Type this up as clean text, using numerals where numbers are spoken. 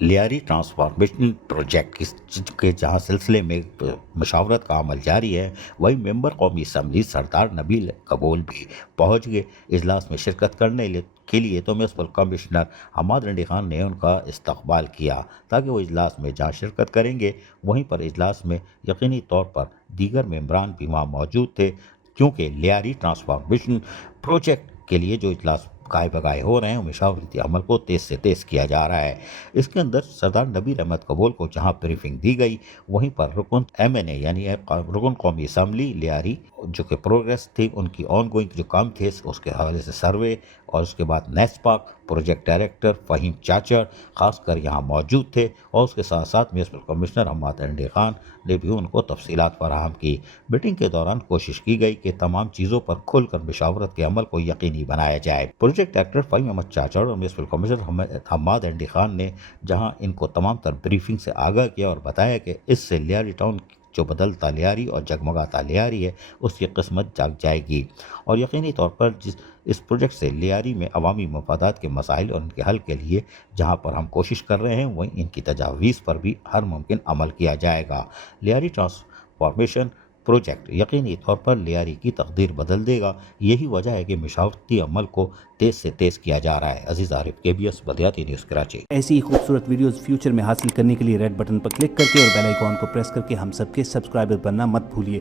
Lyari transformation project کے جہاں سلسلے میں مشاورت کا عمل جاری ہے، وہی ممبر قومی اسمبلی سردار نبیل قبول بھی پہنچ گئے اجلاس میں شرکت کرنے کے لیے۔ تو میونسپل کمشنر حماد رنڈی خان نے ان کا استقبال کیا تاکہ وہ اجلاس میں جہاں شرکت کریں گے، وہیں پر اجلاس میں یقینی طور پر دیگر ممبران بھی وہاں موجود تھے، کیونکہ لیاری ٹرانسفارمیشن پروجیکٹ کے لیے جو اجلاس گائے بگائے ہو رہے ہیں، مشاورتی عمل کو تیز سے تیز کیا جا رہا ہے۔ اس کے اندر سردار نبیل احمد قبول کو جہاں بریفنگ دی گئی، وہیں پر رکن MNA یعنی رکن قومی اسمبلی لیاری جو کہ پروگریس تھی، ان کی آن گوئنگ جو کام تھے اس کے حوالے سے سروے، اور اس کے بعد نیسپاک پروجیکٹ ڈائریکٹر فہیم چاچڑ خاص کر یہاں موجود تھے، اور اس کے ساتھ ساتھ میونسپل کمشنر حماد رنڈی خان نے بھی ان کو تفصیلات فراہم کی۔ میٹنگ کے دوران کوشش کی گئی کہ تمام چیزوں پر کھل کر مشاورت کے عمل کو یقینی بنایا جائے۔ پروجیکٹ ڈائریکٹر فہیم احمد چاچڑ اور میونسپل کمشنر حماد رنڈی خان نے جہاں ان کو تمام تر بریفنگ سے آگاہ کیا اور بتایا کہ اس سے لیاری ٹاؤن جو بدلتا لیاری اور جگمگاتا لیاری ہے، اس کی قسمت جاگ جائے گی، اور یقینی طور پر اس پروجیکٹ سے لیاری میں عوامی مفادات کے مسائل اور ان کے حل کے لیے جہاں پر ہم کوشش کر رہے ہیں، وہیں ان کی تجاویز پر بھی ہر ممکن عمل کیا جائے گا۔ لیاری ٹرانسفارمیشن پروجیکٹ یقینی طور پر لیاری کی تقدیر بدل دے گا۔ یہی وجہ ہے کہ مشاورتی عمل کو تیز سے تیز کیا جا رہا ہے۔ عزیز عارف، KBS بلدیاتی نیوز کراچی۔ ایسی ہی خوبصورت ویڈیوز فیوچر میں حاصل کرنے کے لیے ریڈ بٹن پر کلک کر کے اور بیل آئیکن کو پریس کر کے ہم سب کے سبسکرائبر بننا مت بھولیے۔